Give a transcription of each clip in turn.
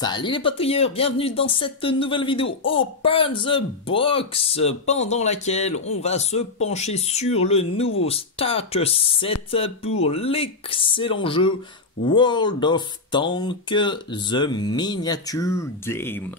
Salut les patrouilleurs, bienvenue dans cette nouvelle vidéo Open the Box, pendant laquelle on va se pencher sur le nouveau starter set pour l'excellent jeu World of Tanks The Miniature Game.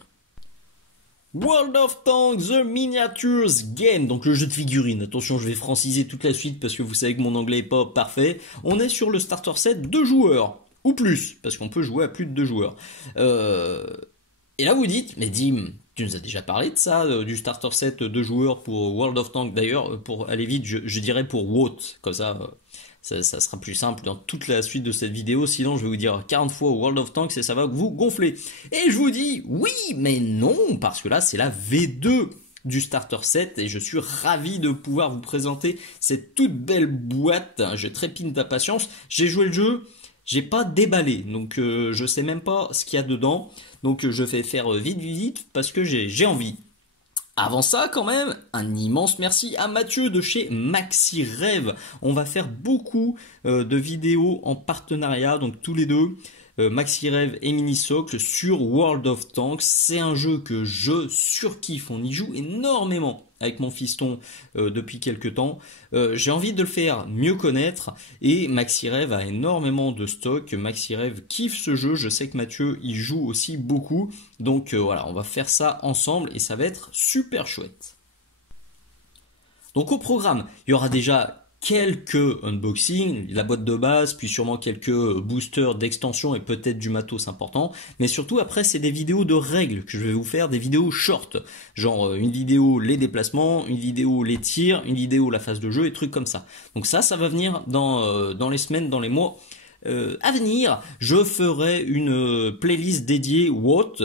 World of Tanks The Miniatures Game, donc le jeu de figurines. Attention, je vais franciser toute la suite parce que vous savez que mon anglais est pas parfait. On est sur le starter set 2 joueurs. Ou plus, parce qu'on peut jouer à plus de 2 joueurs. Et là vous dites, mais Dim, tu nous as déjà parlé de ça, du starter set 2 joueurs pour World of Tanks. D'ailleurs, pour aller vite, je dirais pour WOT, comme ça, ça sera plus simple dans toute la suite de cette vidéo. Sinon, je vais vous dire 40 fois World of Tanks et ça va vous gonfler. Et je vous dis, oui, mais non, parce que là, c'est la V2 du starter set et je suis ravi de pouvoir vous présenter cette toute belle boîte. Je trépigne d'impatience. J'ai joué le jeu. J'ai pas déballé, donc je sais même pas ce qu'il y a dedans, donc je vais faire vite parce que j'ai envie. Avant ça, quand même, un immense merci à Mathieu de chez MaxiRêve. On va faire beaucoup de vidéos en partenariat, donc tous les deux, MaxiRêve et Minisocle sur World of Tanks. C'est un jeu que je surkiffe, on y joue énormément avec mon fiston depuis quelques temps. J'ai envie de le faire mieux connaître et MaxiRêve a énormément de stock. MaxiRêve kiffe ce jeu, je sais que Mathieu y joue aussi beaucoup. Donc voilà, on va faire ça ensemble et ça va être super chouette. Donc au programme, il y aura déjà quelques unboxings, la boîte de base, puis sûrement quelques boosters d'extension et peut-être du matos important. Mais surtout après c'est des vidéos de règles que je vais vous faire, des vidéos short. Genre une vidéo les déplacements, une vidéo les tirs, une vidéo la phase de jeu et trucs comme ça. Donc ça va venir dans les semaines, dans les mois à venir. Je ferai une playlist dédiée WOT.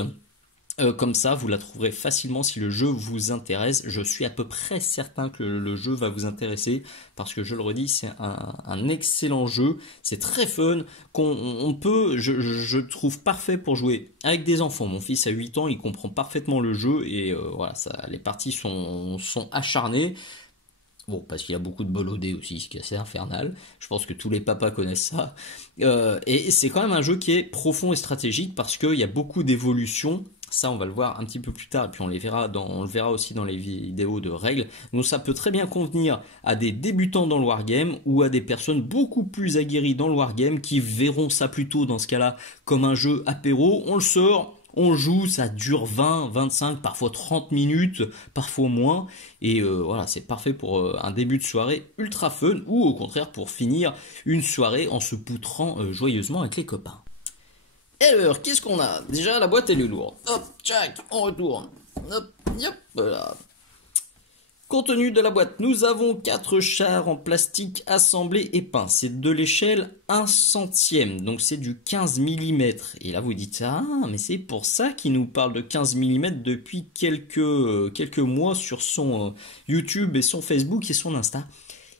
Comme ça, vous la trouverez facilement si le jeu vous intéresse. Je suis à peu près certain que le jeu va vous intéresser parce que je le redis, c'est un excellent jeu. C'est très fun. Je trouve parfait pour jouer avec des enfants. Mon fils a 8 ans, il comprend parfaitement le jeu et voilà, les parties sont acharnées. Bon, parce qu'il y a beaucoup de bolodés aussi, ce qui est assez infernal. Je pense que tous les papas connaissent ça. Et c'est quand même un jeu qui est profond et stratégique parce qu'il y a beaucoup d'évolutions. Ça, on va le voir un petit peu plus tard, et puis on le verra aussi dans les vidéos de règles. Donc ça peut très bien convenir à des débutants dans le wargame ou à des personnes beaucoup plus aguerries dans le wargame qui verront ça plutôt dans ce cas-là comme un jeu apéro. On le sort, on joue, ça dure 20, 25, parfois 30 minutes, parfois moins. Et voilà, c'est parfait pour un début de soirée ultra fun ou au contraire pour finir une soirée en se poutrant joyeusement avec les copains. Et alors, qu'est-ce qu'on a? Déjà, la boîte elle est lourde. Hop, tchac, on retourne. Hop, yop, voilà. Contenu de la boîte, nous avons 4 chars en plastique assemblés et peints. C'est de l'échelle 1 centième, donc c'est du 15 mm. Et là vous dites, ah, mais c'est pour ça qu'il nous parle de 15 mm depuis quelques mois sur son YouTube et son Facebook et son Insta.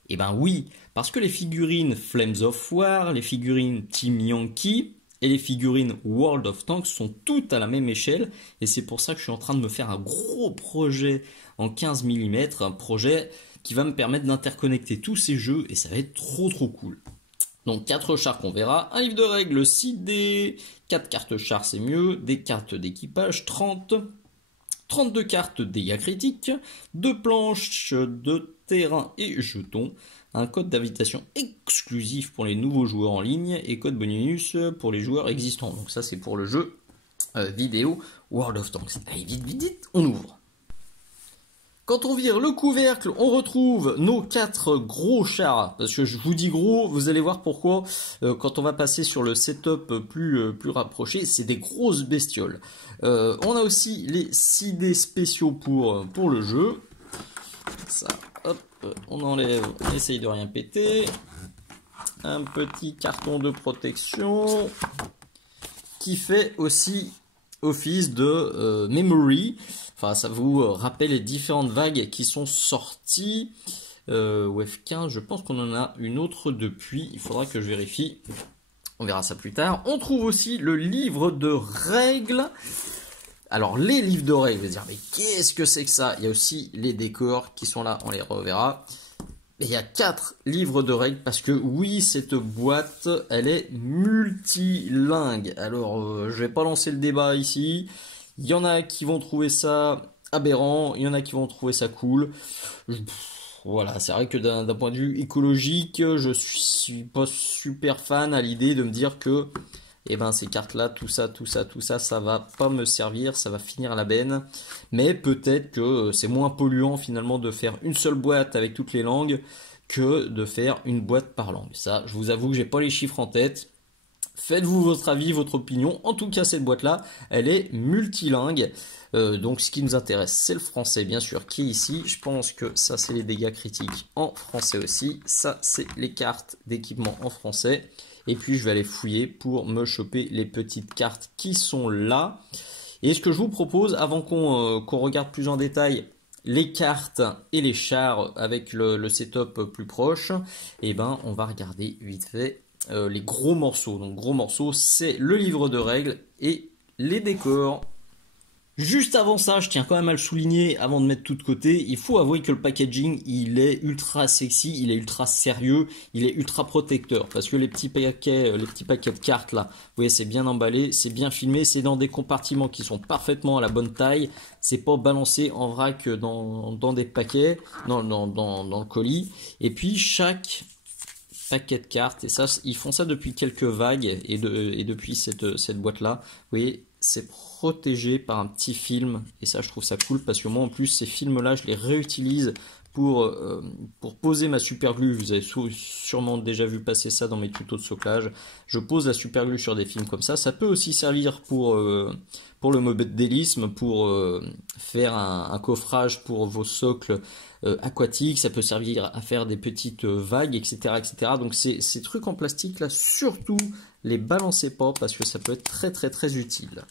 Eh ben oui, parce que les figurines Flames of War, les figurines Team Yankee et les figurines World of Tanks sont toutes à la même échelle et c'est pour ça que je suis en train de me faire un gros projet en 15 mm, un projet qui va me permettre d'interconnecter tous ces jeux et ça va être trop cool. Donc 4 chars qu'on verra, un livre de règles 6D, 4 cartes chars c'est mieux, des cartes d'équipage 30, 32 cartes dégâts critiques, 2 planches de terrain et jetons, un code d'invitation exclusif pour les nouveaux joueurs en ligne et code bonus pour les joueurs existants. Donc ça c'est pour le jeu vidéo World of Tanks. Allez vite, on ouvre. Quand on vire le couvercle, on retrouve nos 4 gros chars. Parce que je vous dis gros, vous allez voir pourquoi quand on va passer sur le setup plus rapproché, c'est des grosses bestioles. On a aussi les 6D spéciaux pour le jeu. Ça, hop, on enlève, on essaye de rien péter. Un petit carton de protection qui fait aussi office de memory. Enfin, ça vous rappelle les différentes vagues qui sont sorties. F15, je pense qu'on en a une autre depuis. Il faudra que je vérifie. On verra ça plus tard. On trouve aussi le livre de règles. Alors les livres de règles, vous allez dire mais qu'est-ce que c'est que ça? Il y a aussi les décors qui sont là, on les reverra. Et il y a 4 livres de règles parce que oui, cette boîte, elle est multilingue. Alors, je vais pas lancer le débat ici. Il y en a qui vont trouver ça aberrant, il y en a qui vont trouver ça cool. Voilà, c'est vrai que d'un point de vue écologique, je suis pas super fan à l'idée de me dire que eh ben, ces cartes-là, tout ça, ça va pas me servir, ça va finir à la benne. Mais peut-être que c'est moins polluant finalement de faire une seule boîte avec toutes les langues que de faire une boîte par langue. Ça, je vous avoue que j'ai pas les chiffres en tête. Faites-vous votre avis, votre opinion. En tout cas, cette boîte-là, elle est multilingue. Donc, ce qui nous intéresse, c'est le français, bien sûr, qui est ici. Je pense que ça, c'est les dégâts critiques en français aussi. Ça, c'est les cartes d'équipement en français. Et puis, je vais aller fouiller pour me choper les petites cartes qui sont là. Et ce que je vous propose, avant qu'on regarde plus en détail les cartes et les chars avec le setup plus proche, eh ben, on va regarder vite fait les gros morceaux. Donc gros morceaux, c'est le livre de règles et les décors. Juste avant ça, je tiens quand même à le souligner avant de mettre tout de côté, il faut avouer que le packaging, il est ultra sexy, il est ultra sérieux, il est ultra protecteur. Parce que les petits paquets de cartes là, vous voyez, c'est bien emballé, c'est bien filmé, c'est dans des compartiments qui sont parfaitement à la bonne taille. C'est pas balancé en vrac dans des paquets, dans le colis. Et puis chaque paquet de cartes, et ça, ils font ça depuis quelques vagues, et depuis cette boîte-là, vous voyez, c'est protégé par un petit film, et ça, je trouve ça cool, parce que moi, en plus, ces films-là, je les réutilise pour poser ma superglue. Vous avez sûrement déjà vu passer ça dans mes tutos de soclage. Je pose la superglue sur des films comme ça. Ça peut aussi servir pour le modélisme, pour faire un coffrage pour vos socles aquatiques. Ça peut servir à faire des petites vagues, etc., etc. Donc ces trucs en plastique là, surtout les balancez pas parce que ça peut être très très très utile.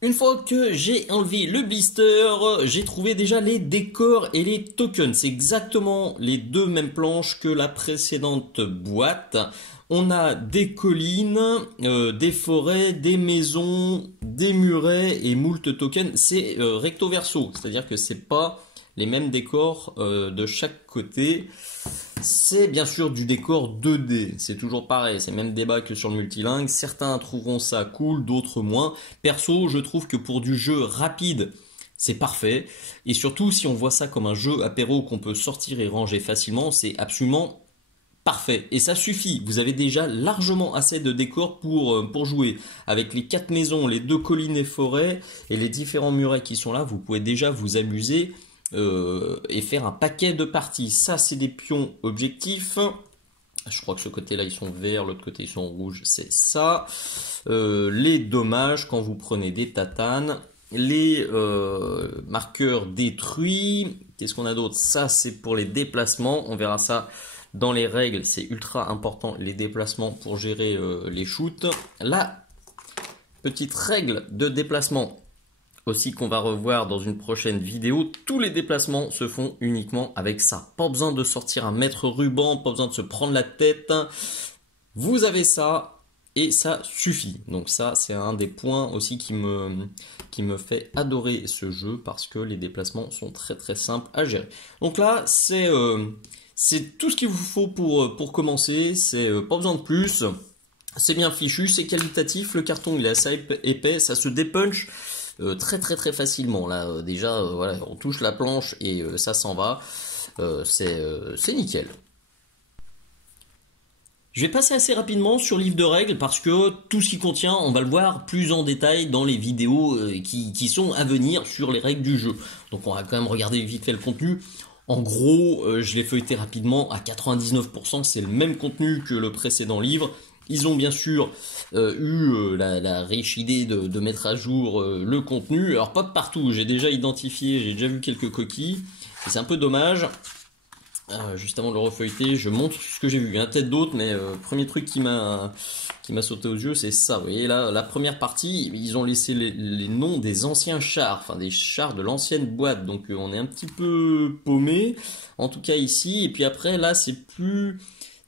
Une fois que j'ai enlevé le blister, j'ai trouvé déjà les décors et les tokens. C'est exactement les deux mêmes planches que la précédente boîte. On a des collines, des forêts, des maisons, des murets et moult tokens. C'est recto verso, c'est-à-dire que c'est pas les mêmes décors de chaque côté. C'est bien sûr du décor 2D, c'est toujours pareil, c'est le même débat que sur le multilingue. Certains trouveront ça cool, d'autres moins. Perso, je trouve que pour du jeu rapide, c'est parfait. Et surtout, si on voit ça comme un jeu apéro qu'on peut sortir et ranger facilement, c'est absolument parfait. Et ça suffit, vous avez déjà largement assez de décors pour jouer. Avec les 4 maisons, les 2 collines et forêts et les différents murets qui sont là, vous pouvez déjà vous amuser et faire un paquet de parties. Ça, c'est des pions objectifs. Je crois que ce côté-là, ils sont verts, l'autre côté, ils sont rouges. C'est ça. Les dommages, quand vous prenez des tatanes. Les marqueurs détruits. Qu'est-ce qu'on a d'autre? Ça, c'est pour les déplacements. On verra ça dans les règles. C'est ultra important, les déplacements pour gérer les shoots. La petite règle de déplacement aussi qu'on va revoir dans une prochaine vidéo, tous les déplacements se font uniquement avec ça. Pas besoin de sortir un mètre ruban, pas besoin de se prendre la tête. Vous avez ça et ça suffit. Donc ça, c'est un des points aussi qui me fait adorer ce jeu parce que les déplacements sont très très simples à gérer. Donc là, c'est tout ce qu'il vous faut pour commencer. C'est pas besoin de plus. C'est bien fichu, c'est qualitatif. Le carton, il est assez épais, ça se dépunch très très très facilement. Là, déjà, voilà, on touche la planche et ça s'en va. C'est nickel. Je vais passer assez rapidement sur le livre de règles parce que tout ce qu'il contient, on va le voir plus en détail dans les vidéos qui sont à venir sur les règles du jeu. Donc on va quand même regarder vite fait le contenu. En gros, je l'ai feuilleté rapidement, à 99%, c'est le même contenu que le précédent livre. Ils ont bien sûr eu la riche idée de mettre à jour le contenu. Alors pas de partout, j'ai déjà identifié, j'ai déjà vu quelques coquilles. C'est un peu dommage. Juste avant de le refeuilleter, je montre ce que j'ai vu. Il y en a peut-être d'autres, mais premier truc qui m'a sauté aux yeux, c'est ça. Vous voyez là, la première partie, ils ont laissé les noms des anciens chars, enfin des chars de l'ancienne boîte. Donc on est un petit peu paumé, en tout cas ici. Et puis après, là, c'est plus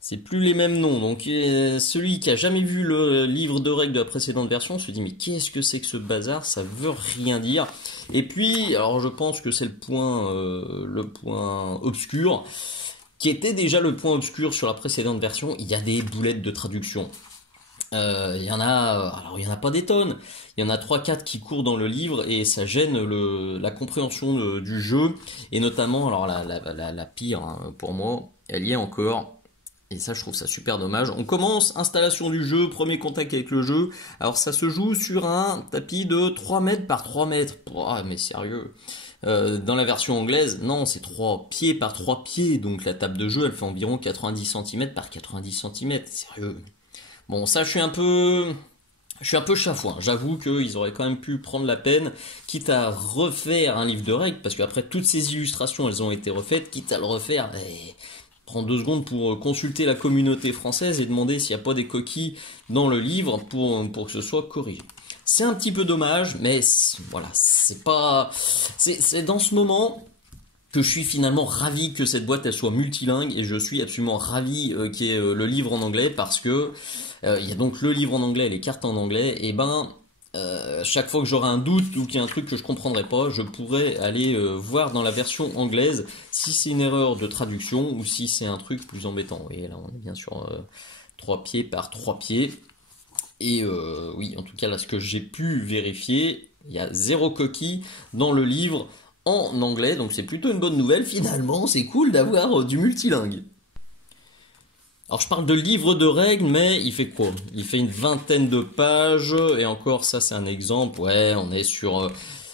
C'est plus les mêmes noms. Donc celui qui a jamais vu le livre de règles de la précédente version se dit mais qu'est-ce que c'est que ce bazar? Ça veut rien dire. Et puis, alors je pense que c'est le point obscur, qui était déjà le point obscur sur la précédente version. Il y a des boulettes de traduction. Il y en a pas des tonnes. Il y en a 3-4 qui courent dans le livre et ça gêne la compréhension du jeu. Et notamment, alors la pire hein, pour moi, elle y est encore. Et ça, je trouve ça super dommage. On commence, installation du jeu, premier contact avec le jeu. Alors ça se joue sur un tapis de 3 mètres par 3 mètres. Oh, mais sérieux. Dans la version anglaise, non, c'est 3 pieds par 3 pieds. Donc la table de jeu, elle fait environ 90 cm par 90 cm. Sérieux. Bon, ça, je suis un peu chafouin. J'avoue qu'ils auraient quand même pu prendre la peine, quitte à refaire un livre de règles, parce qu'après toutes ces illustrations, elles ont été refaites, quitte à le refaire, prends 2 secondes pour consulter la communauté française et demander s'il n'y a pas des coquilles dans le livre pour que ce soit corrigé. C'est un petit peu dommage, mais voilà, c'est dans ce moment que je suis finalement ravi que cette boîte elle soit multilingue et je suis absolument ravi qu'il y ait le livre en anglais parce que il y a donc le livre en anglais et les cartes en anglais et chaque fois que j'aurai un doute ou qu'il y a un truc que je comprendrai pas, je pourrais aller voir dans la version anglaise si c'est une erreur de traduction ou si c'est un truc plus embêtant. Vous voyez là on est bien sur 3 pieds par 3 pieds et oui en tout cas là ce que j'ai pu vérifier, il y a 0 coquille dans le livre en anglais, donc c'est plutôt une bonne nouvelle finalement, c'est cool d'avoir du multilingue. Alors je parle de livre de règles, mais il fait quoi? Il fait une vingtaine de pages, et encore ça c'est un exemple, ouais on est sur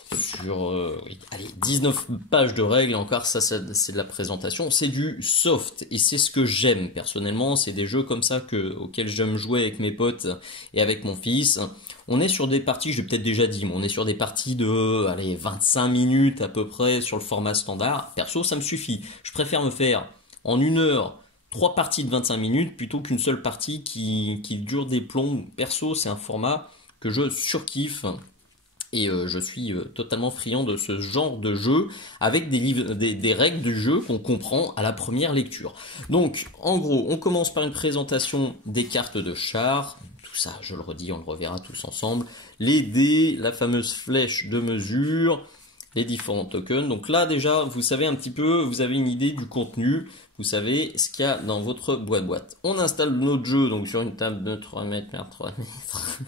oui, allez, 19 pages de règles, et encore ça c'est de la présentation, c'est du soft, et c'est ce que j'aime personnellement, c'est des jeux comme ça auxquels j'aime jouer avec mes potes et avec mon fils. On est sur des parties, je l'ai peut-être déjà dit, mais on est sur des parties de 25 minutes à peu près sur le format standard. Perso, ça me suffit. Je préfère me faire en 1 heure 3 parties de 25 minutes plutôt qu'une seule partie qui dure des plombs. Perso, c'est un format que je surkiffe et je suis totalement friand de ce genre de jeu avec des règles du jeu qu'on comprend à la première lecture. Donc, en gros, on commence par une présentation des cartes de char. Ça, je le redis, on le reverra tous ensemble. Les dés, la fameuse flèche de mesure, les différents tokens. Donc là, déjà, vous savez un petit peu, vous avez une idée du contenu. Vous savez ce qu'il y a dans votre boîte. On installe notre jeu donc sur une table de 3 mètres par 3 mètres.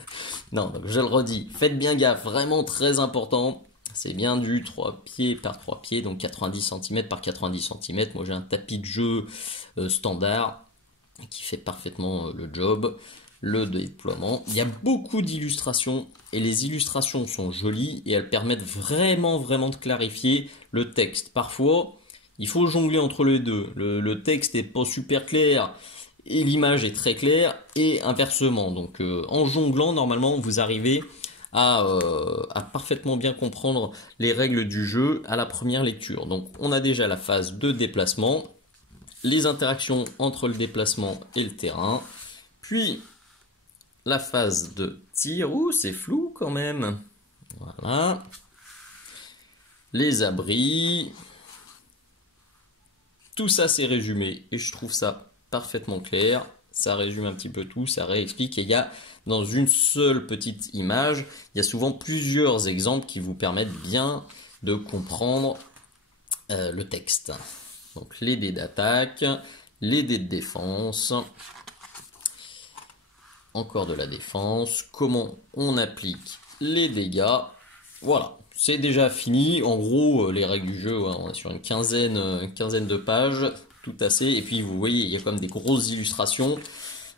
Non, donc je le redis, faites bien gaffe, vraiment très important. C'est bien du 3 pieds par 3 pieds, donc 90 cm par 90 cm. Moi, j'ai un tapis de jeu standard qui fait parfaitement le job. Le déploiement. Il y a beaucoup d'illustrations et les illustrations sont jolies et elles permettent vraiment de clarifier le texte. Parfois, il faut jongler entre les deux. Le texte n'est pas super clair et l'image est très claire et inversement. Donc en jonglant, normalement, vous arrivez à parfaitement bien comprendre les règles du jeu à la première lecture. Donc on a déjà la phase de déplacement, les interactions entre le déplacement et le terrain, puis la phase de tir, c'est flou quand même, voilà, les abris, tout ça c'est résumé et je trouve ça parfaitement clair, ça résume un petit peu tout, ça réexplique et il y a dans une seule petite image, il y a souvent plusieurs exemples qui vous permettent bien de comprendre le texte. Donc les dés d'attaque, les dés de défense, encore de la défense, comment on applique les dégâts, voilà, c'est déjà fini, en gros les règles du jeu, on est sur une quinzaine de pages, tout assez, et puis vous voyez, il y a comme des grosses illustrations,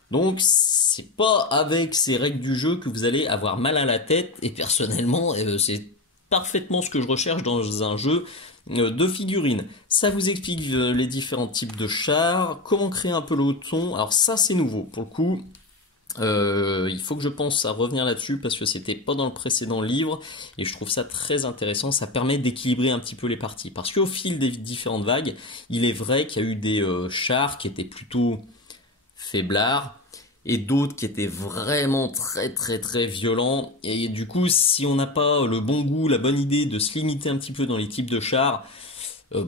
donc c'est pas avec ces règles du jeu que vous allez avoir mal à la tête, et personnellement, c'est parfaitement ce que je recherche dans un jeu de figurines. Ça vous explique les différents types de chars, comment créer un peloton, alors ça c'est nouveau, pour le coup, il faut que je pense à revenir là-dessus parce que c'était pas dans le précédent livre et je trouve ça très intéressant, ça permet d'équilibrer un petit peu les parties parce qu'au fil des différentes vagues il est vrai qu'il y a eu des chars qui étaient plutôt faiblards et d'autres qui étaient vraiment très violents et du coup si on n'a pas le bon goût, la bonne idée de se limiter un petit peu dans les types de chars,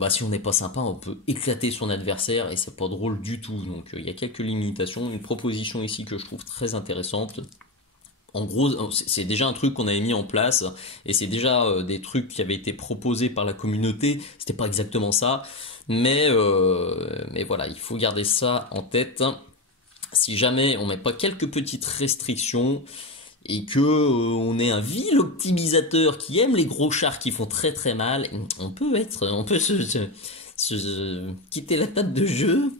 si on n'est pas sympa, on peut éclater son adversaire et c'est pas drôle du tout. Donc il y a quelques limitations. Une proposition ici que je trouve très intéressante. En gros, c'est déjà un truc qu'on avait mis en place et c'est déjà des trucs qui avaient été proposés par la communauté. C'était pas exactement ça, mais voilà, il faut garder ça en tête. Si jamais on met pas quelques petites restrictions et que on est un vil optimisateur qui aime les gros chars qui font très très mal, on peut quitter la table de jeu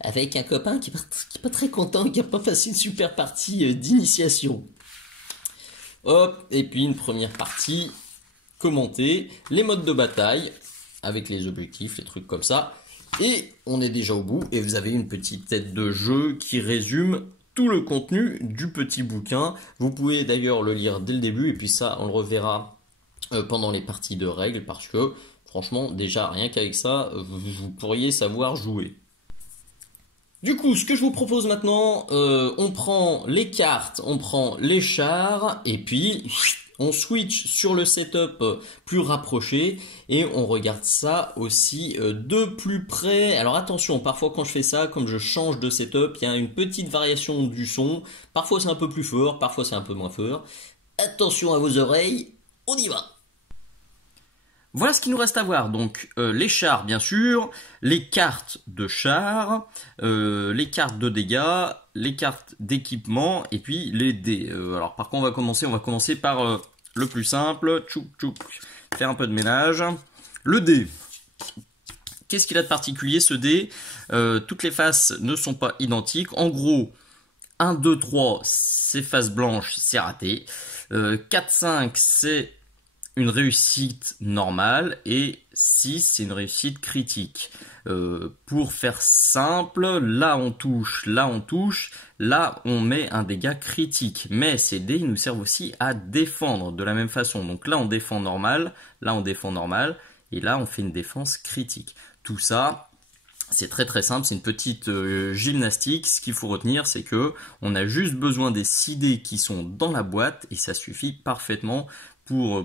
avec un copain qui est pas très content, qui a pas passé une super partie d'initiation. Hop, et puis une première partie commentée, les modes de bataille, avec les objectifs, les trucs comme ça. Et on est déjà au bout, et vous avez une petite tête de jeu qui résume tout le contenu du petit bouquin. Vous pouvez d'ailleurs le lire dès le début, et puis ça, on le reverra pendant les parties de règles, parce que franchement, déjà, rien qu'avec ça, vous pourriez savoir jouer. Du coup, ce que je vous propose maintenant, on prend les cartes, on prend les chars, et puis on switch sur le setup plus rapproché, et on regarde ça aussi de plus près. Alors attention, parfois quand je fais ça, comme je change de setup, il y a une petite variation du son. Parfois c'est un peu plus fort, parfois c'est un peu moins fort. Attention à vos oreilles, on y va! Voilà ce qu'il nous reste à voir, donc les chars bien sûr, les cartes de chars, les cartes de dégâts, les cartes d'équipement et puis les dés. Alors par contre on va commencer par le plus simple, faire un peu de ménage. Le dé, qu'est-ce qu'il a de particulier ce dé? Toutes les faces ne sont pas identiques, en gros 1, 2, 3 c'est face blanche, c'est raté, 4, 5 c'est une réussite normale et 6 c'est une réussite critique. Pour faire simple, là on touche, là on met un dégât critique. Mais ces dés nous servent aussi à défendre de la même façon. Donc là on défend normal, et là on fait une défense critique. Tout ça, c'est très très simple, c'est une petite gymnastique. Ce qu'il faut retenir, c'est que on a juste besoin des 6 dés qui sont dans la boîte et ça suffit parfaitement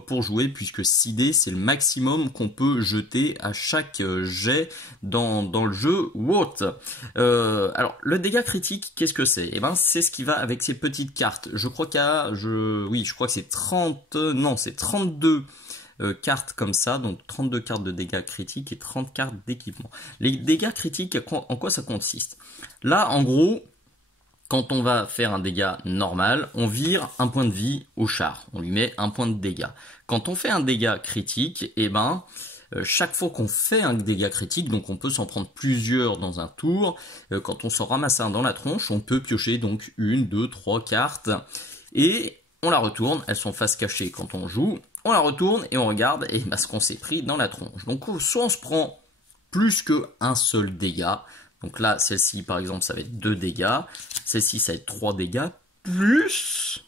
pour jouer, puisque 6 dés c'est le maximum qu'on peut jeter à chaque jet dans le jeu ou autre. Alors le dégât critique, qu'est-ce que c'est? Eh ben c'est ce qui va avec ces petites cartes. Je crois qu'il y a, je crois que c'est 32 cartes comme ça, donc 32 cartes de dégâts critiques et 30 cartes d'équipement. Les dégâts critiques, en quoi ça consiste? Là en gros, quand on va faire un dégât normal, on vire un point de vie au char. On lui met un point de dégâts. Quand on fait un dégât critique, eh ben, chaque fois qu'on fait un dégât critique, donc on peut s'en prendre plusieurs dans un tour, quand on s'en ramasse un dans la tronche, on peut piocher donc 1, 2, 3 cartes, et on la retourne, elles sont face cachée quand on joue, on la retourne et on regarde et ben, ce qu'on s'est pris dans la tronche. Donc soit on se prend plus qu'un seul dégât, donc là, celle-ci, par exemple, ça va être 2 dégâts. Celle-ci, ça va être 3 dégâts. Plus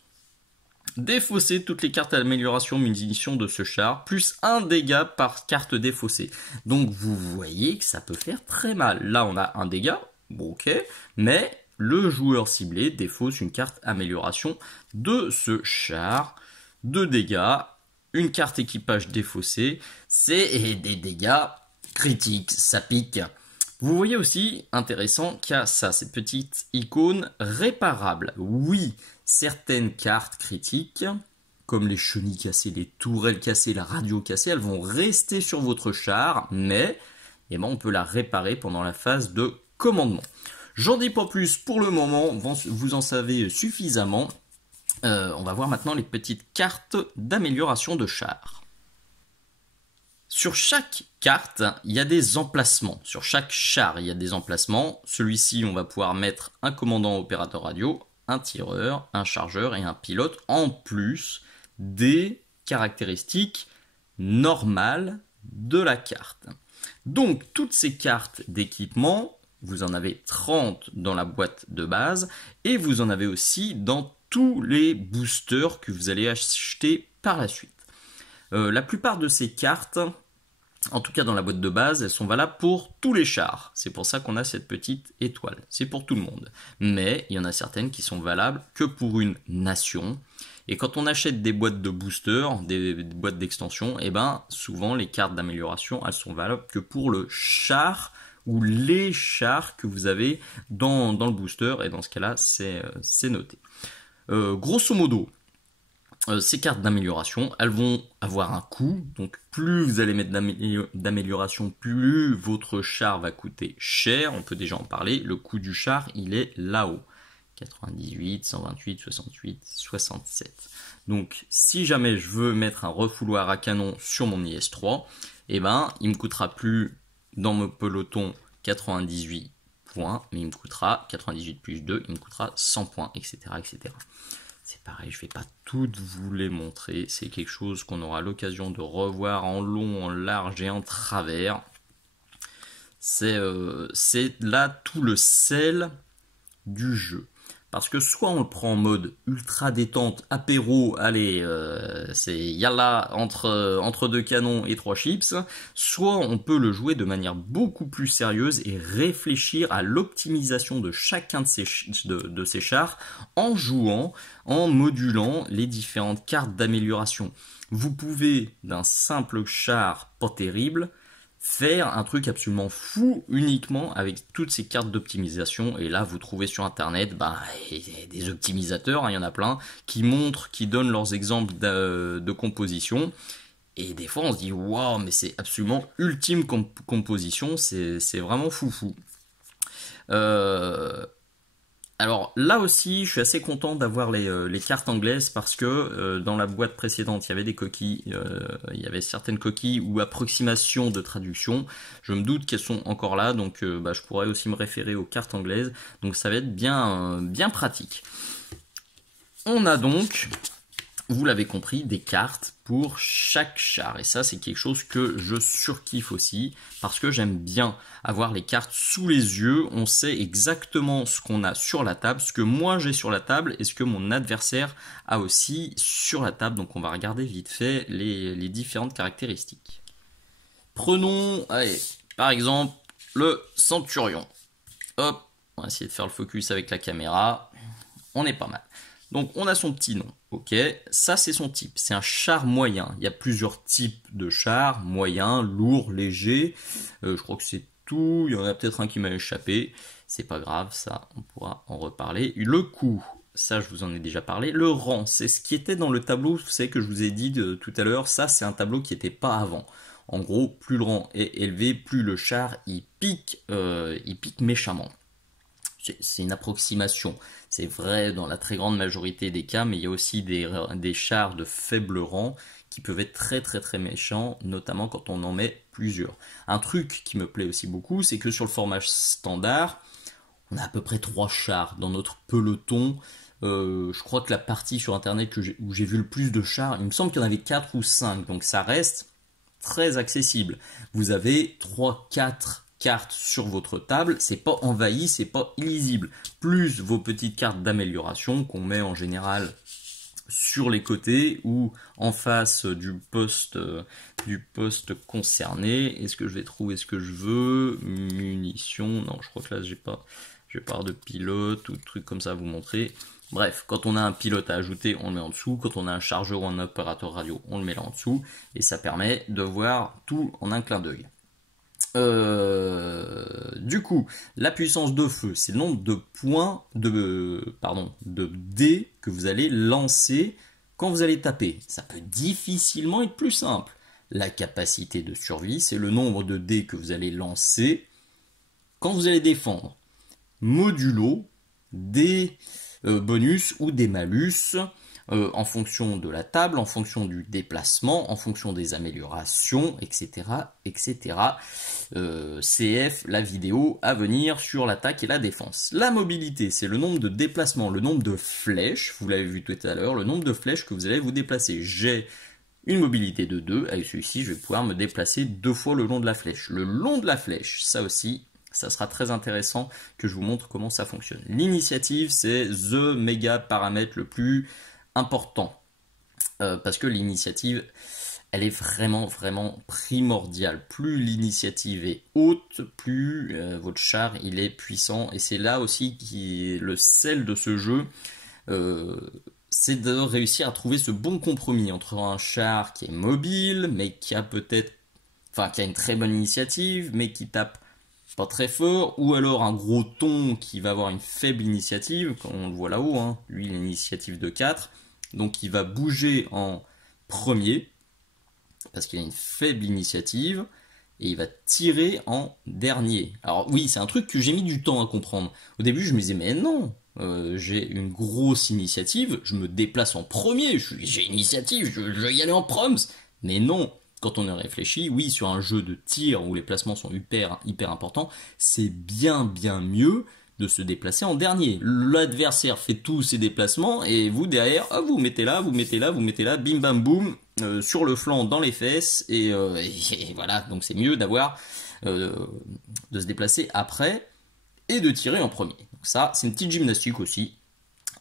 défausser toutes les cartes d'amélioration munitions de ce char. Plus 1 dégât par carte défaussée. Donc, vous voyez que ça peut faire très mal. Là, on a 1 dégât. Bon, ok. Mais le joueur ciblé défausse une carte amélioration de ce char. 2 dégâts. Une carte équipage défaussée. C'est des dégâts critiques. Ça pique. Vous voyez aussi, intéressant, qu'il y a ça, cette petite icône réparable. Oui, certaines cartes critiques, comme les chenilles cassées, les tourelles cassées, la radio cassée, elles vont rester sur votre char, mais eh ben, on peut la réparer pendant la phase de commandement. J'en dis pas plus pour le moment, vous en savez suffisamment. On va voir maintenant les petites cartes d'amélioration de char. Sur chaque carte, il y a des emplacements. Sur chaque char, il y a des emplacements. Celui-ci, on va pouvoir mettre un commandant opérateur radio, un tireur, un chargeur et un pilote, en plus des caractéristiques normales de la carte. Donc, toutes ces cartes d'équipement, vous en avez 30 dans la boîte de base et vous en avez aussi dans tous les boosters que vous allez acheter par la suite. La plupart de ces cartes, en tout cas dans la boîte de base, elles sont valables pour tous les chars. C'est pour ça qu'on a cette petite étoile. C'est pour tout le monde. Mais il y en a certaines qui sont valables que pour une nation. Et quand on achète des boîtes de booster, des boîtes d'extension, et ben souvent les cartes d'amélioration, elles sont valables que pour le char ou les chars que vous avez dans le booster, et dans ce cas-là, c'est noté. Grosso modo, ces cartes d'amélioration, elles vont avoir un coût, donc plus vous allez mettre d'amélioration, plus votre char va coûter cher, on peut déjà en parler, le coût du char, il est là-haut, 98, 128, 68, 67. Donc si jamais je veux mettre un refouloir à canon sur mon IS-3, eh ben, il me coûtera plus dans mon peloton 98 points, mais il me coûtera 98 plus 2, il me coûtera 100 points, etc. etc. C'est pareil, je ne vais pas toutes vous les montrer. C'est quelque chose qu'on aura l'occasion de revoir en long, en large et en travers. C'est là tout le sel du jeu. Parce que soit on le prend en mode ultra détente, apéro, allez, c'est yalla entre deux canons et trois chips, soit on peut le jouer de manière beaucoup plus sérieuse et réfléchir à l'optimisation de chacun de ces chars en jouant, en modulant les différentes cartes d'amélioration. Vous pouvez, d'un simple char pas terrible, faire un truc absolument fou uniquement avec toutes ces cartes d'optimisation. Et là, vous trouvez sur internet des optimisateurs, il y en a plein, qui montrent, qui donnent leurs exemples de composition. Et des fois, on se dit, waouh, mais c'est absolument ultime composition, c'est vraiment foufou. Alors là aussi, je suis assez content d'avoir les cartes anglaises parce que dans la boîte précédente, il y avait des coquilles, il y avait certaines coquilles ou approximations de traduction. Je me doute qu'elles sont encore là, donc je pourrais aussi me référer aux cartes anglaises. Donc ça va être bien pratique. On a donc, vous l'avez compris, des cartes pour chaque char. Et ça, c'est quelque chose que je surkiffe aussi, parce que j'aime bien avoir les cartes sous les yeux. On sait exactement ce qu'on a sur la table, ce que moi j'ai sur la table, et ce que mon adversaire a aussi sur la table. Donc on va regarder vite fait les différentes caractéristiques. Prenons, allez, par exemple, le Centurion. Hop, on va essayer de faire le focus avec la caméra. On est pas mal. Donc on a son petit nom, ok, ça c'est son type, c'est un char moyen. Il y a plusieurs types de chars, moyen, lourd, léger, je crois que c'est tout, il y en a peut-être un qui m'a échappé, c'est pas grave, ça on pourra en reparler. Le coût, ça je vous en ai déjà parlé. Le rang, c'est ce qui était dans le tableau, vous savez que je vous ai dit tout à l'heure, ça c'est un tableau qui n'était pas avant. En gros, plus le rang est élevé, plus le char il pique méchamment. C'est une approximation, c'est vrai dans la très grande majorité des cas, mais il y a aussi des chars de faible rang qui peuvent être très méchants, notamment quand on en met plusieurs. Un truc qui me plaît aussi beaucoup, c'est que sur le format standard, on a à peu près 3 chars dans notre peloton. Je crois que la partie sur internet où j'ai vu le plus de chars, il me semble qu'il y en avait 4 ou 5, donc ça reste très accessible. Vous avez 3-4 cartes sur votre table, c'est pas envahi, c'est pas illisible. Plus vos petites cartes d'amélioration qu'on met en général sur les côtés ou en face du poste concerné. Est-ce que je vais trouver ce que je veux? Munitions, non, je crois que là j'ai pas de pilote ou de trucs comme ça à vous montrer. Bref, quand on a un pilote à ajouter, on le met en dessous. Quand on a un chargeur ou un opérateur radio, on le met là en dessous. Et ça permet de voir tout en un clin d'œil. Du coup, la puissance de feu, c'est le nombre de de dés que vous allez lancer quand vous allez taper. Ça peut difficilement être plus simple. La capacité de survie, c'est le nombre de dés que vous allez lancer quand vous allez défendre. Modulo, des bonus ou des malus en fonction de la table, en fonction du déplacement, en fonction des améliorations, etc. etc. CF, la vidéo à venir sur l'attaque et la défense. La mobilité, c'est le nombre de déplacements, le nombre de flèches, vous l'avez vu tout à l'heure, le nombre de flèches que vous allez vous déplacer. J'ai une mobilité de 2, avec celui-ci, je vais pouvoir me déplacer 2 fois le long de la flèche. Le long de la flèche, ça aussi, ça sera très intéressant que je vous montre comment ça fonctionne. L'initiative, c'est the méga paramètre le plus important. Parce que l'initiative, elle est vraiment primordiale. Plus l'initiative est haute, plus votre char il est puissant. Et c'est là aussi qui est le sel de ce jeu. c'est de réussir à trouver ce bon compromis entre un char qui est mobile, mais qui a peut-être, enfin qui a une très bonne initiative, mais qui tape pas très fort, ou alors un gros thon qui va avoir une faible initiative, comme on le voit là-haut, hein. Lui il a une initiative de 4, donc il va bouger en premier, parce qu'il a une faible initiative, et il va tirer en dernier. Alors oui, c'est un truc que j'ai mis du temps à comprendre. Au début, je me disais, mais non, j'ai une grosse initiative, je me déplace en premier, j'ai une initiative, je vais y aller en proms. Mais non, quand on y réfléchit, oui, sur un jeu de tir où les placements sont hyper importants, c'est bien mieux de se déplacer en dernier. L'adversaire fait tous ses déplacements et vous derrière, oh, vous mettez là, bim bam boum, sur le flanc, dans les fesses et voilà. Donc c'est mieux d'avoir de se déplacer après et de tirer en premier. Donc ça, c'est une petite gymnastique aussi.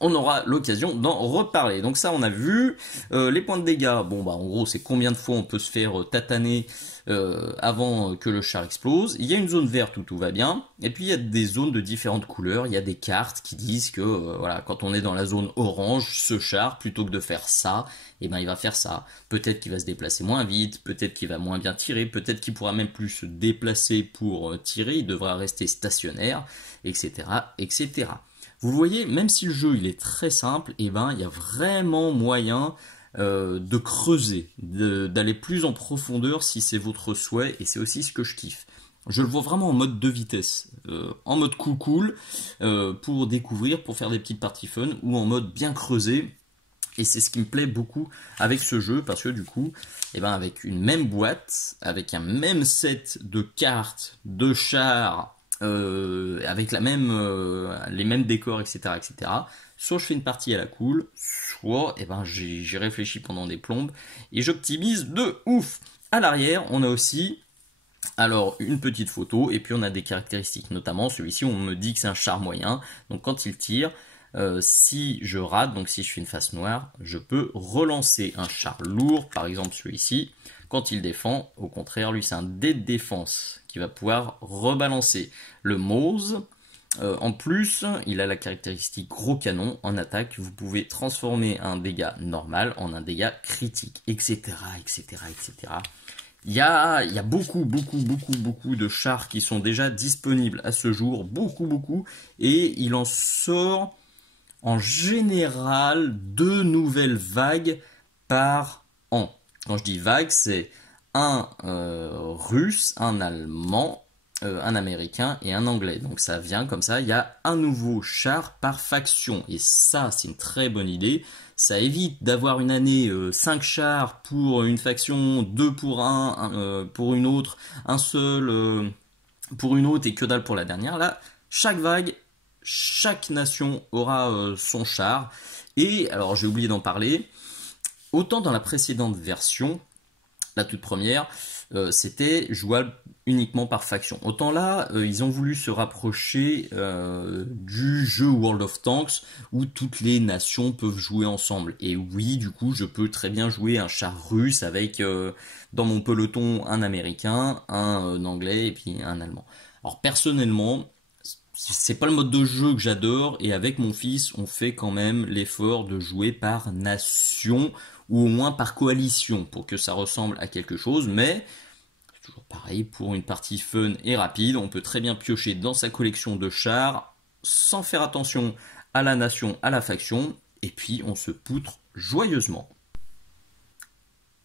On aura l'occasion d'en reparler. Donc ça, on a vu. Les points de dégâts, bon bah en gros, c'est combien de fois on peut se faire tataner avant que le char explose. Il y a une zone verte où tout va bien. Et puis il y a des zones de différentes couleurs. Il y a des cartes qui disent que voilà, quand on est dans la zone orange, ce char, plutôt que de faire ça, eh ben il va faire ça. Peut-être qu'il va se déplacer moins vite, peut-être qu'il va moins bien tirer, peut-être qu'il pourra même plus se déplacer pour tirer. Il devra rester stationnaire, etc., etc. Vous voyez, même si le jeu il est très simple, et ben il y a vraiment moyen de creuser, d'aller plus en profondeur si c'est votre souhait, et c'est aussi ce que je kiffe. Je le vois vraiment en mode 2 vitesses, en mode cool, pour découvrir, pour faire des petites parties fun, ou en mode bien creusé. Et c'est ce qui me plaît beaucoup avec ce jeu, parce que du coup, eh ben avec une même boîte, avec un même set de cartes, de chars, avec les mêmes décors, etc., etc. Soit je fais une partie à la cool, soit eh ben, j'ai réfléchi pendant des plombes et j'optimise de ouf. À l'arrière, on a aussi alors une petite photo et puis on a des caractéristiques, notamment celui-ci, on me dit que c'est un char moyen. Donc quand il tire, si je rate, donc si je fais une face noire, je peux relancer un char lourd, par exemple celui-ci. Quand il défend, au contraire, lui c'est un dé de défense qui va pouvoir rebalancer. Le Mose, en plus, il a la caractéristique gros canon. En attaque, vous pouvez transformer un dégât normal en un dégât critique, etc., etc., etc. Il y a beaucoup de chars qui sont déjà disponibles à ce jour, beaucoup, et il en sort en général 2 nouvelles vagues par an. Quand je dis vague, c'est un russe, un allemand, un américain et un anglais. Donc ça vient comme ça, il y a un nouveau char par faction. Et ça, c'est une très bonne idée. Ça évite d'avoir une année 5 chars pour une faction, 2 pour pour une autre, un seul pour une autre et que dalle pour la dernière. Là, chaque vague, chaque nation aura son char. Et alors j'ai oublié d'en parler, autant dans la précédente version, la toute première, c'était jouable uniquement par faction. Autant là, ils ont voulu se rapprocher du jeu World of Tanks où toutes les nations peuvent jouer ensemble. Et oui, du coup, je peux très bien jouer un char russe avec dans mon peloton un américain, un anglais et puis un allemand. Alors personnellement, c'est pas le mode de jeu que j'adore et avec mon fils, on fait quand même l'effort de jouer par nation ou au moins par coalition pour que ça ressemble à quelque chose, mais c'est toujours pareil, pour une partie fun et rapide, on peut très bien piocher dans sa collection de chars sans faire attention à la nation, à la faction, et puis on se poutre joyeusement.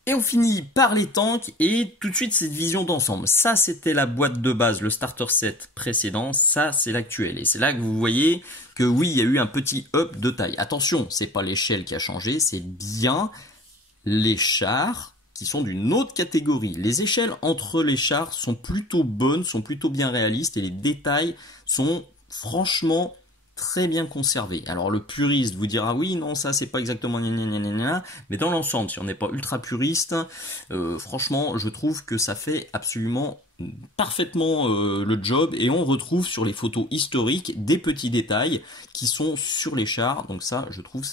Et on finit par les tanks et tout de suite cette vision d'ensemble. Ça c'était la boîte de base, le starter set précédent, ça c'est l'actuel. Et c'est là que vous voyez que oui, il y a eu un petit up de taille. Attention, c'est pas l'échelle qui a changé, c'est bien les chars qui sont d'une autre catégorie. Les échelles entre les chars sont plutôt bonnes, sont plutôt bien réalistes et les détails sont franchement très bien conservé. Alors le puriste vous dira oui, non, ça c'est pas exactement gna gna gna gna, mais dans l'ensemble, si on n'est pas ultra puriste, franchement, je trouve que ça fait absolument parfaitement le job et on retrouve sur les photos historiques des petits détails qui sont sur les chars. Donc ça, je trouve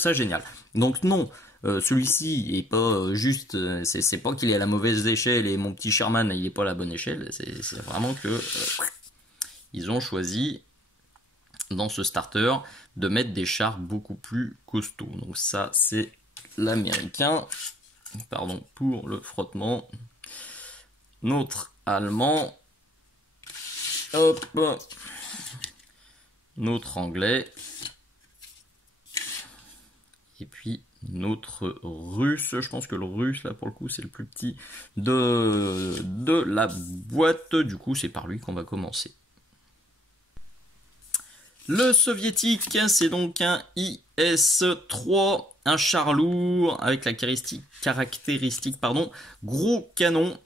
ça génial. Donc non. Celui-ci est pas juste, c'est pas qu'il est à la mauvaise échelle et mon petit Sherman il est pas à la bonne échelle, c'est vraiment que ils ont choisi dans ce starter de mettre des chars beaucoup plus costauds. Donc ça c'est l'américain, pardon pour le frottement, notre allemand, hop, notre anglais, et puis notre russe. Je pense que le russe là pour le coup c'est le plus petit de la boîte, du coup c'est par lui qu'on va commencer. Le soviétique, c'est donc un IS-3, un char lourd avec la caractéristique, gros canon.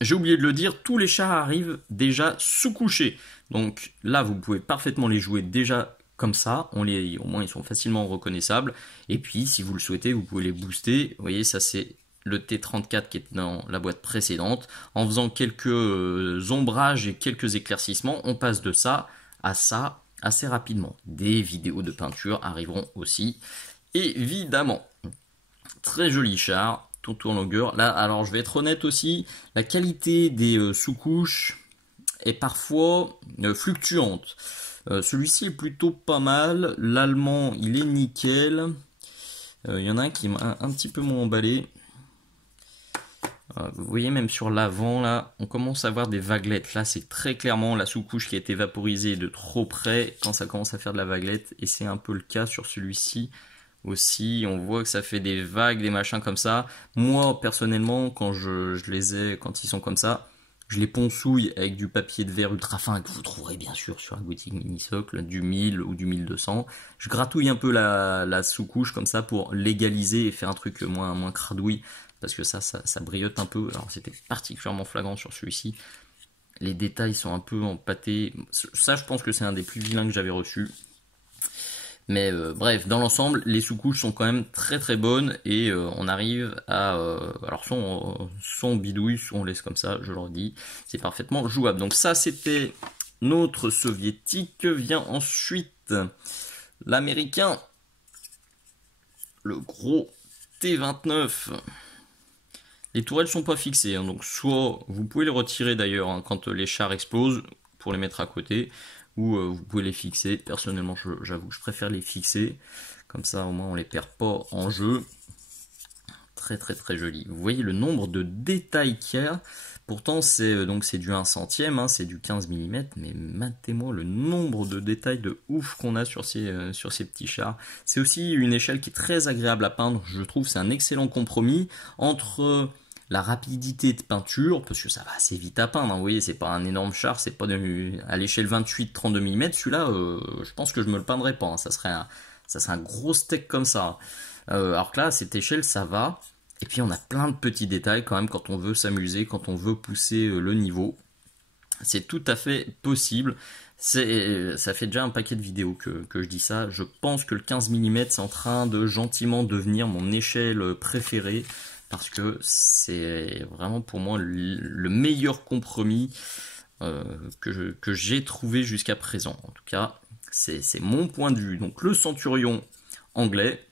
J'ai oublié de le dire, tous les chars arrivent déjà sous-couchés. Donc là, vous pouvez parfaitement les jouer déjà comme ça. Au moins, ils sont facilement reconnaissables. Et puis, si vous le souhaitez, vous pouvez les booster. Vous voyez, ça c'est le T-34 qui est dans la boîte précédente. En faisant quelques ombrages et quelques éclaircissements, on passe de ça à ça assez rapidement. Des vidéos de peinture arriveront aussi, évidemment. Très joli char, tout en longueur. Là, alors je vais être honnête aussi, la qualité des sous-couches est parfois fluctuante. Celui-ci est plutôt pas mal. L'allemand, il est nickel. Il y en a un qui m'a un petit peu moins emballé. Vous voyez même sur l'avant là, on commence à voir des vaguelettes. Là c'est très clairement la sous-couche qui a été vaporisée de trop près quand ça commence à faire de la vaguelette. Et c'est un peu le cas sur celui-ci aussi. On voit que ça fait des vagues, des machins comme ça. Moi personnellement quand je les ai, quand ils sont comme ça, je les ponsouille avec du papier de verre ultra fin que vous trouverez bien sûr sur un Gothic Mini Socle, du 1000 ou du 1200. Je gratouille un peu la sous-couche comme ça pour légaliser et faire un truc moins cradouille. Parce que ça briote un peu. Alors c'était particulièrement flagrant sur celui-ci. Les détails sont un peu empâtés. Ça, je pense que c'est un des plus vilains que j'avais reçu. Mais bref, dans l'ensemble, les sous-couches sont quand même très très bonnes. Et on arrive à... alors son bidouille, on laisse comme ça, je le redis. C'est parfaitement jouable. Donc ça, c'était notre soviétique. Vient ensuite l'américain. Le gros T-29. Les tourelles sont pas fixées, hein, donc soit vous pouvez les retirer d'ailleurs hein, quand les chars explosent pour les mettre à côté, ou vous pouvez les fixer. Personnellement, j'avoue, je préfère les fixer, comme ça au moins on les perd pas en jeu. Très très très joli. Vous voyez le nombre de détails qu'il y a. Pourtant c'est du 1 centième, hein, c'est du 15 mm, mais matez-moi le nombre de détails de ouf qu'on a sur ces petits chars. C'est aussi une échelle qui est très agréable à peindre, je trouve. C'est un excellent compromis entre la rapidité de peinture, parce que ça va assez vite à peindre, hein, vous voyez, c'est pas un énorme char, c'est pas à l'échelle 28-32 mm, celui-là, je pense que je me le peindrais pas, hein, ça serait un gros steak comme ça. Alors que là, à cette échelle, ça va. Et puis on a plein de petits détails quand même quand on veut s'amuser, quand on veut pousser le niveau. C'est tout à fait possible. Ça fait déjà un paquet de vidéos que je dis ça. Je pense que le 15 mm c'est en train de gentiment devenir mon échelle préférée. Parce que c'est vraiment pour moi le meilleur compromis que j'ai trouvé jusqu'à présent. En tout cas, c'est mon point de vue. Donc le Centurion anglais,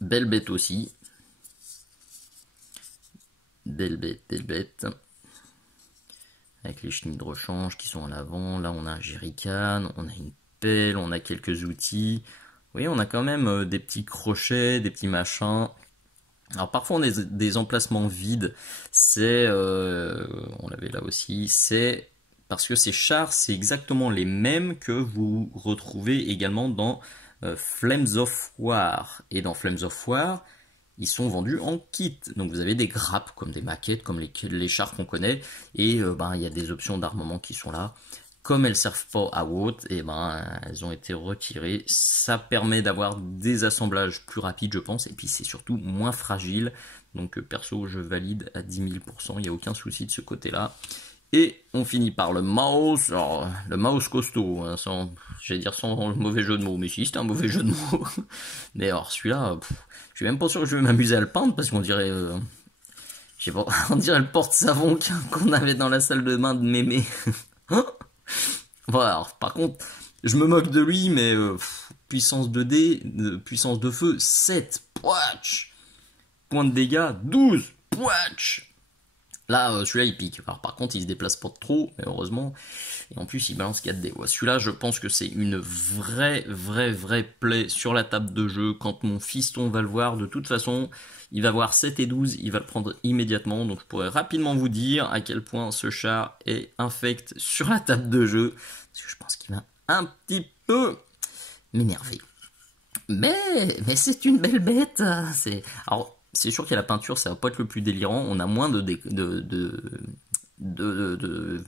belle bête aussi. Belle bête. Avec les chenilles de rechange qui sont à l'avant. Là, on a un jerrycan, on a une pelle, on a quelques outils. Vous voyez, on a quand même des petits crochets, des petits machins. Alors, parfois, on a des emplacements vides. On l'avait là aussi, c'est parce que ces chars, c'est exactement les mêmes que vous retrouvez également dans Flames of War. Et dans Flames of War, ils sont vendus en kit. Donc vous avez des grappes, comme des maquettes, comme les chars qu'on connaît. Et il y a des options d'armement qui sont là. Comme elles ne servent pas à WOT, elles ont été retirées. Ça permet d'avoir des assemblages plus rapides, je pense. Et puis c'est surtout moins fragile. Donc perso, je valide à 10 000 %. Il n'y a aucun souci de ce côté-là. Et on finit par le mouse. Alors, le mouse costaud, hein, j'allais dire sans le mauvais jeu de mots. Mais si, c'est un mauvais jeu de mots. Mais alors celui-là... je suis même pas sûr que je vais m'amuser à le peindre parce qu'on dirait, je sais pas, on dirait le porte-savon qu'on avait dans la salle de bain de mémé. Voilà, alors, par contre, je me moque de lui, mais puissance 2D, puissance de feu, 7, pouach, point de dégâts, 12, pouach. Là, celui-là, il pique. Alors, par contre, il se déplace pas trop, mais heureusement. Et en plus, il balance 4 dés. Ouais, celui-là, je pense que c'est une vraie plaie sur la table de jeu. Quand mon fiston va le voir, de toute façon, il va voir 7 et 12, il va le prendre immédiatement. Donc, je pourrais rapidement vous dire à quel point ce char est infect sur la table de jeu. Parce que je pense qu'il va un petit peu m'énerver. Mais c'est une belle bête. Alors, c'est sûr qu'il y a la peinture, ça va pas être le plus délirant. On a moins de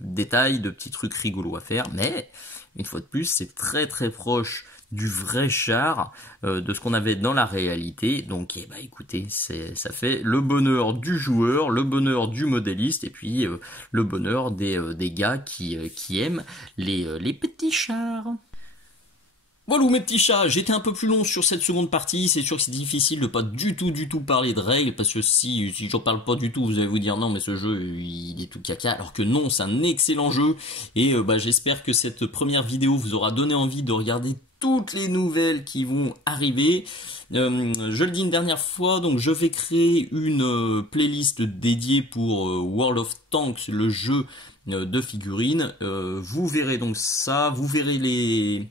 détails, de petits trucs rigolos à faire. Mais, une fois de plus, c'est très proche du vrai char, de ce qu'on avait dans la réalité. Donc, écoutez, ça fait le bonheur du joueur, le bonheur du modéliste, et puis le bonheur des gars qui aiment les petits chars. Voilà mes petits chats, j'étais un peu plus long sur cette seconde partie, c'est sûr que c'est difficile de pas du tout parler de règles, parce que si j'en parle pas du tout, vous allez vous dire non mais ce jeu il est tout caca, alors que non, c'est un excellent jeu, et j'espère que cette première vidéo vous aura donné envie de regarder toutes les nouvelles qui vont arriver. Je le dis une dernière fois, donc je vais créer une playlist dédiée pour World of Tanks, le jeu de figurines. Vous verrez donc ça, vous verrez les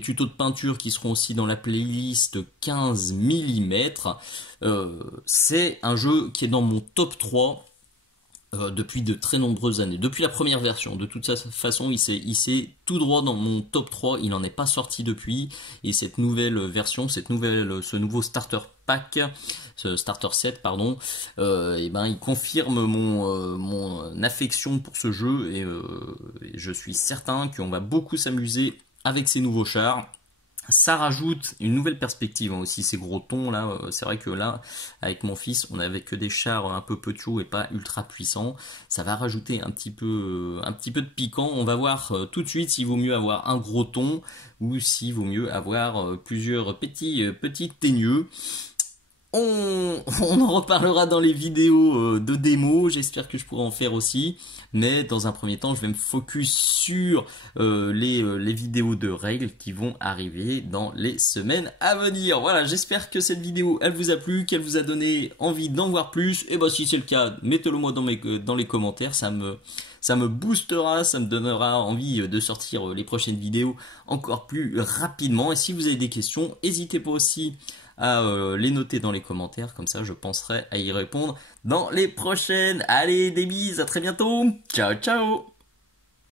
tutos de peinture qui seront aussi dans la playlist 15 mm. C'est un jeu qui est dans mon top 3 depuis de très nombreuses années. Depuis la première version, de toute façon, il s'est tout droit dans mon top 3, il n'en est pas sorti depuis. Et cette nouvelle version, ce nouveau starter pack, ce starter set, pardon, il confirme mon affection pour ce jeu. Et je suis certain qu'on va beaucoup s'amuser avec ces nouveaux chars. Ça rajoute une nouvelle perspective aussi, ces gros tons là. C'est vrai que là, avec mon fils, on avait que des chars un peu petits et pas ultra puissants. Ça va rajouter un petit peu de piquant. On va voir tout de suite s'il vaut mieux avoir un gros ton ou s'il vaut mieux avoir plusieurs petits teigneux. On en reparlera dans les vidéos de démo, j'espère que je pourrai en faire aussi, mais dans un premier temps je vais me focus sur les vidéos de règles qui vont arriver dans les semaines à venir. Voilà, j'espère que cette vidéo elle vous a plu, qu'elle vous a donné envie d'en voir plus, et si c'est le cas, mettez-le moi dans les commentaires, ça me boostera, ça me donnera envie de sortir les prochaines vidéos encore plus rapidement. Et si vous avez des questions, n'hésitez pas aussi à les noter dans les commentaires, comme ça je penserai à y répondre dans les prochaines. Allez, des bises, à très bientôt, ciao ciao.